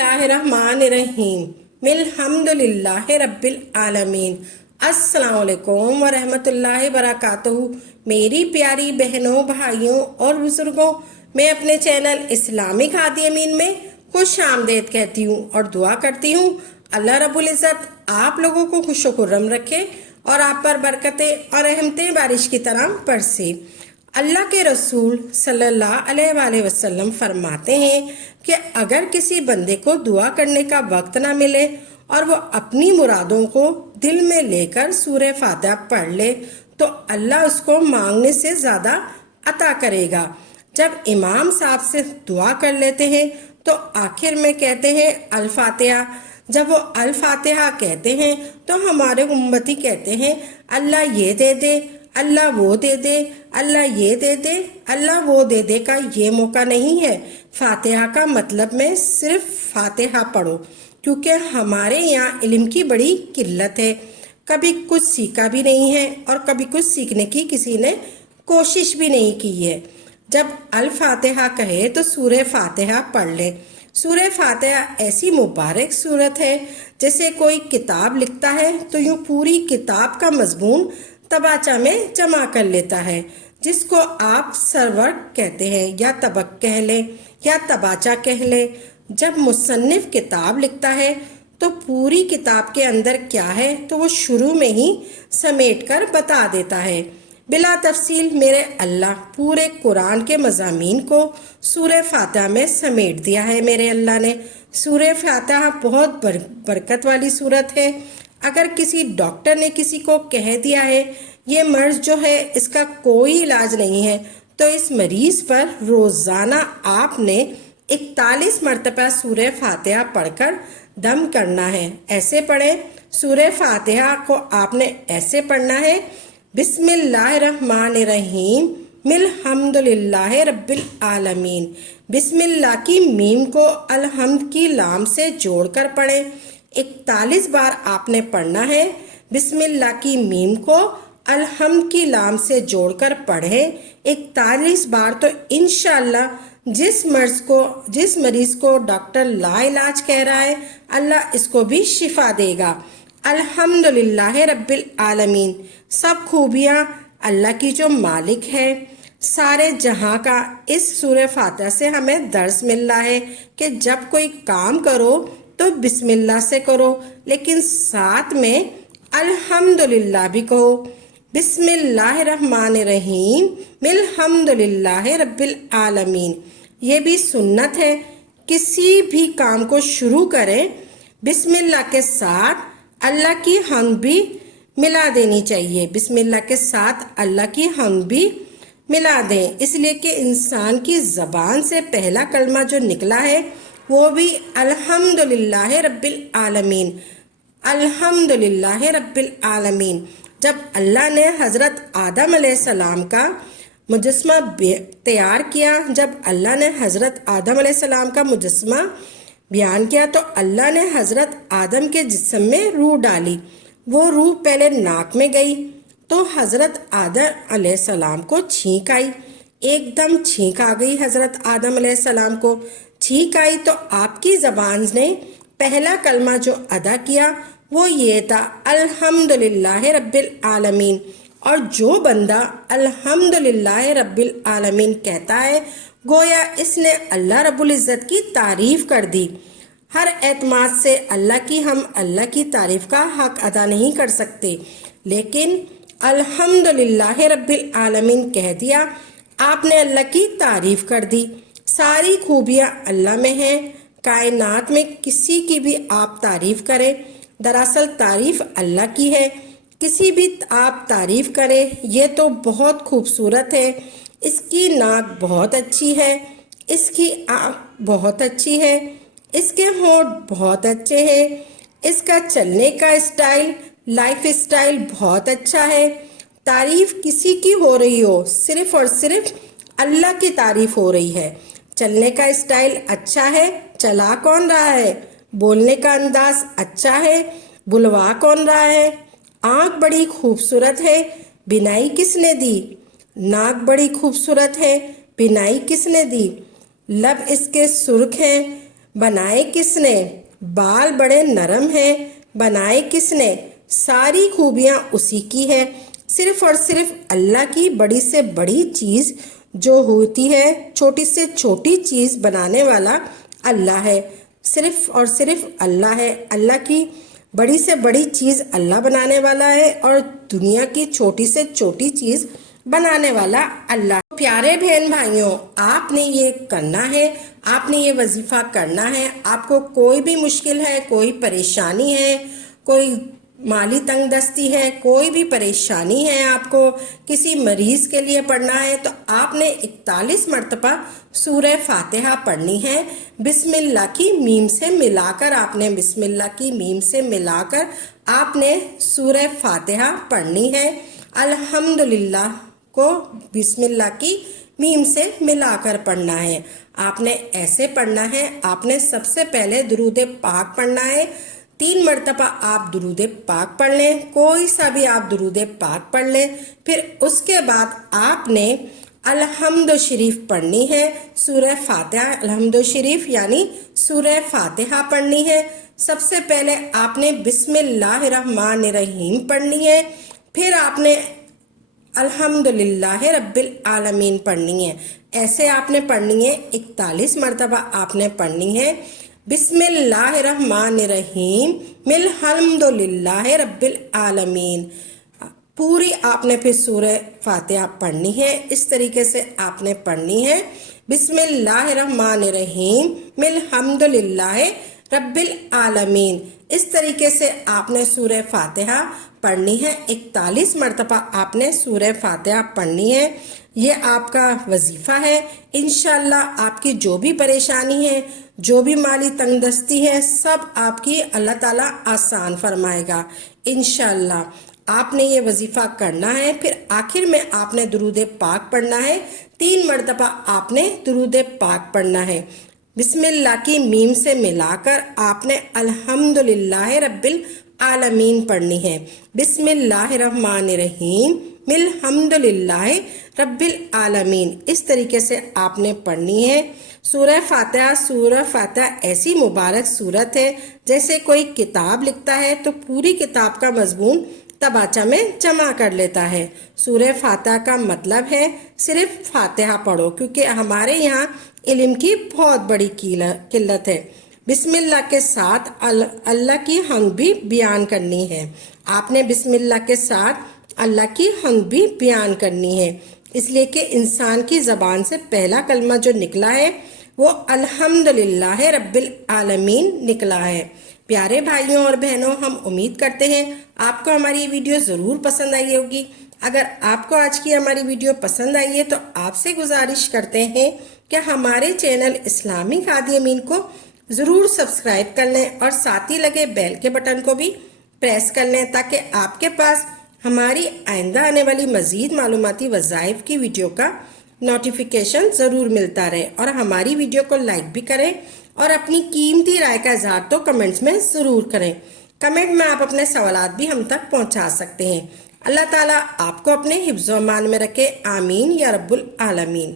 बिस्मिल्लाहिर्रहमानिर्रहीम मिल्हम्दुलिल्लाहि रब्बिल आलमीन। अस्सलाम वालेकुम व रहमतुल्लाहि व बरकातुहू। मेरी प्यारी बहनों, भाइयों और बुजुर्गों, मैं अपने चैनल इस्लामिक हादी अमीन में खुश आमदेद कहती हूँ और दुआ करती हूँ अल्लाह रब्बुल इज़्ज़त आप लोगों को खुश खुर्रम रखे और आप पर बरकतें और रहमतें बारिश की तरह बरसे। अल्लाह के रसूल सल्लल्लाहु अलैहि वसल्लम फरमाते हैं कि अगर किसी बंदे को दुआ करने का वक्त ना मिले और वो अपनी मुरादों को दिल में लेकर सूरह फातिहा पढ़ ले तो अल्लाह उसको मांगने से ज़्यादा अता करेगा। जब इमाम साहब से दुआ कर लेते हैं तो आखिर में कहते हैं अल फातिहा। जब वो अल फातिहा कहते हैं तो हमारे उम्मती कहते हैं अल्लाह ये दे दे, अल्लाह वो दे दे, अल्लाह ये दे दे, अल्लाह वो दे दे का ये मौका नहीं है। फातिहा का मतलब में सिर्फ फातिहा पढ़ो, क्योंकि हमारे यहाँ इल्म की बड़ी किल्लत है। कभी कुछ सीखा भी नहीं है और कभी कुछ सीखने की किसी ने कोशिश भी नहीं की है। जब अल फातिहा कहे तो सूरह फातिहा पढ़ ले। सूरह फातिहा ऐसी मुबारक सूरत है जैसे कोई किताब लिखता है तो यूँ पूरी किताब का मजमून तबाचा में जमा कर लेता है, जिसको आप सरवर कहते हैं या तबक कह लें या तबाचा कह लें। जब मुसन्निफ किताब लिखता है तो पूरी किताब के अंदर क्या है तो वो शुरू में ही समेट कर बता देता है। बिला तफसील मेरे अल्लाह पूरे कुरान के मज़ामीन को सूरह फातिहा में समेट दिया है। मेरे अल्लाह ने सूरह फातिहा बहुत बरकत वाली सूरत है। अगर किसी डॉक्टर ने किसी को कह दिया है ये मर्ज जो है इसका कोई इलाज नहीं है तो इस मरीज पर रोज़ाना आपने 41 मरतबा सूरह फातिहा पढ़कर दम करना है। ऐसे पढ़ें, सूरह फातिहा को आपने ऐसे पढ़ना है, बिस्मिल्लाहिर्रहमानिर्रहीम मिल्हम्दुलिल्लाहि रब्बिल आलमीन। बिस्मिल्लाह की मीम को अलहम्द की लाम से जोड़कर पढ़ें। 41 बार आपने पढ़ना है। बिस्मिल्लाह की मीम को अलहम्द की लाम से जोड़कर पढ़ें 41 बार तो इंशाअल्लाह जिस मरीज को डॉक्टर लाइलाज कह रहा है अल्लाह इसको भी शिफा देगा। अल्हम्दुलिल्लाह रब्बिल आलमीन। सब खूबियाँ अल्लाह की जो मालिक है सारे जहां का, इस सूरह फातिहा से हमें दर्स मिल रहा है कि जब कोई काम करो तो बिस्मिल्लाह से करो, लेकिन साथ में अल्हम्दुलिल्लाह भी कहो। बिस्मिल्लाहिर्रहमानिर्रहीम मिल्हम्दुलिल्लाहि रब्बिल आलमीन। ये भी सुन्नत है, किसी भी काम को शुरू करें बिस्मिल्लाह के साथ अल्लाह की हम्द भी मिला देनी चाहिए। बिस्मिल्लाह के साथ अल्लाह की हम्द भी मिला दें, इसलिए कि इंसान की ज़बान से पहला कलमा जो निकला है वो भी अल्हम्दुलिल्लाह रब्बिल आलमीन, अल्हम्दुलिल्लाह रब्बिल आलमीन। जब अल्लाह ने हज़रत आदम अलैहिस्सलाम का मुजस्मा तैयार किया, जब अल्लाह ने हज़रत आदम अलैहिस्सलाम का मुजस्मा बयान किया तो अल्लाह ने हज़रत आदम के जिस्म में रूह डाली। वो रूह पहले नाक में गई तो हज़रत आदम अलैहिस्सलाम को छींक आई। एकदम छींक आ गई हज़रत आदम अलैहिस्सलाम को। छींक आई तो आपकी ज़बान ने पहला कलमा जो अदा किया वो ये था अल्हम्दुलिल्लाह रब्बिल आलमीन। और जो बंदा अल्हम्दुलिल्लाह रब्बिल आलमीन कहता है गोया इसने अल्लाह रब्बुल इज़्ज़त की तारीफ़ कर दी। हर एतमाद से हम अल्लाह की तारीफ़ का हक अदा नहीं कर सकते, लेकिन अल्हम्दुलिल्लाह रब्बिल आलमीन कह दिया, आपने अल्लाह की तारीफ़ कर दी। सारी खूबियाँ अल्लाह में हैं। कायनात में किसी की भी आप तारीफ़ करें, दरअसल तारीफ़ अल्लाह की है। किसी भी आप तारीफ़ करें, ये तो बहुत खूबसूरत है, इसकी नाक बहुत अच्छी है, इसकी आँख बहुत अच्छी है, इसके होंठ बहुत अच्छे हैं, इसका चलने का स्टाइल, लाइफ स्टाइल बहुत अच्छा है। तारीफ़ किसी की हो रही हो, सिर्फ़ और सिर्फ अल्लाह की तारीफ़ हो रही है। चलने का स्टाइल अच्छा है, चला कौन रहा है? बोलने का अंदाज अच्छा है, बुलवा कौन रहा है? आँख बड़ी खूबसूरत है, बिनाई किसने दी? नाक बड़ी खूबसूरत है, बिनाई किसने दी? लब इसके सुर्ख हैं, بنائے کس نے؟ بال بڑے نرم ہیں، بنائے کس نے؟ ساری خوبیاں اسی کی ہے۔ صرف اور صرف اللہ کی بڑی سے بڑی چیز جو ہوتی ہے، چھوٹی سے چھوٹی چیز بنانے والا اللہ ہے۔ صرف اور صرف اللہ ہے، اللہ کی بڑی سے بڑی چیز اللہ بنانے والا ہے، اور دنیا کی چھوٹی سے چھوٹی چیز بنانے والا اللہ۔ پیارے بہن بھائیوں، آپ نے یہ کرنا ہے، آپ نے یہ وظیفہ کرنا ہے۔ آپ کو کوئی بھی مشکل ہے، کوئی پریشانی ہے، کوئی مالی تنگ دستی ہے، کوئی بھی پریشانی ہے، آپ کو کسی مریض کے لیے پڑھنا ہے، تو آپ نے 41 مرتبہ سورہ فاتحہ پڑھنی ہے۔ بسم اللہ کی میم سے ملا کر، آپ نے بسم اللہ کی میم سے ملا کر آپ نے سورہ فاتحہ پڑھنی ہے۔ الحمدللہ کو بسم اللہ کی میم سے ملا کر پڑھنا ہے۔ آپ نے ایسے پڑھنا ہے، آپ نے سب سے پہلے درود پاک پڑھنا ہے۔ 3 مرتبہ آپ درود پاک پڑھ لیں، کوئی سا بھی آپ درود پاک پڑھ لیں۔ پھر اس کے بعد آپ نے الحمد شریف پڑھنی ہے، سورہ فاتحہ الحمد شریف یعنی سورہ فاتحہ پڑھنی ہے۔ سب سے پہلے آپ نے بسم اللہ الرحمن الرحیم پڑھنی ہے، پھر آپ نے الحمدللہ رب العالمین پڑھنی ہے۔ ایسے آپ نے پڑھنی ہے، 41 مرتبہ آپ نے پڑھنی ہے۔ بسم اللہ الرحمن الرحیم الحمدللہ رب العالمین، پوری آپ نے پھر سورہ فاتحہ پڑھنی ہے۔ اس طریقے سے آپ نے پڑھنی ہے، بسم اللہ الرحمن الرحیم الحمدللہ رب العالمین۔ اس طریقے سے آپ نے سورہ فاتحہ پڑھنی ہے، 41 مرتبہ آپ نے سورہ فاتحہ پڑھنی ہے۔ یہ آپ کا وظیفہ ہے۔ انشاءاللہ آپ کی جو بھی پریشانی ہے، جو بھی مالی تنگ دستی ہے، سب آپ کی اللہ تعالیٰ آسان فرمائے گا انشاءاللہ۔ آپ نے یہ وظیفہ کرنا ہے۔ پھر آخر میں آپ نے درود پاک پڑھنا ہے، 3 مرتبہ آپ نے درود پاک پڑھنا ہے۔ بسم اللہ کی میم سے ملا کر آپ نے الحمدللہ رب العالمین پڑھنی ہے۔ بسم اللہ الرحمن الرحیم الحمدللہ رب العالمین، اس طریقے سے آپ نے پڑھنی ہے۔ سورہ فاتحہ ایسی مبارک صورت ہے جیسے کوئی کتاب لکھتا ہے تو پوری کتاب کا مضمون تباچہ میں جمع کر لیتا ہے۔ سورہ فاتحہ کا مطلب ہے صرف فاتحہ پڑھو، کیونکہ ہمارے یہاں علم کی بہت بڑی قلت ہے۔ بسم اللہ کے ساتھ اللہ کی حمد بھی بیان کرنی ہے۔ آپ نے بسم اللہ کے ساتھ اللہ کی حمد بھی بیان کرنی ہے، اس لیے کہ انسان کی زبان سے پہلا کلمہ جو نکلا ہے وہ الحمدللہ رب العالمین نکلا ہے۔ پیارے بھائیوں اور بہنوں، ہم امید کرتے ہیں آپ کو ہماری ویڈیو ضرور پسند آئی ہوگی۔ اگر آپ کو آج کی ہماری ویڈیو پسند آئی ہے تو آپ سے گزارش کرتے ہیں کہ ہمارے چینل اسلامک ہادی امین کو ضرور سبسکرائب کر لیں، اور ساتھ ہی لگے بیل کے بٹن کو بھی پریس کر لیں، تاکہ آپ کے پاس ہماری آئندہ آنے والی مزید معلوماتی وظائف کی ویڈیو کا نوٹیفیکیشن ضرور ملتا رہے۔ اور ہماری ویڈیو کو لائک بھی کریں، اور اپنی قیمتی رائے کا اظہار تو کمنٹس میں ضرور کریں۔ کمنٹ میں آپ اپنے سوالات بھی ہم تک پہنچا سکتے ہیں۔ اللہ تعالیٰ آپ کو اپنے حفظ و امان میں رکھے، آمین یا رب العالمین۔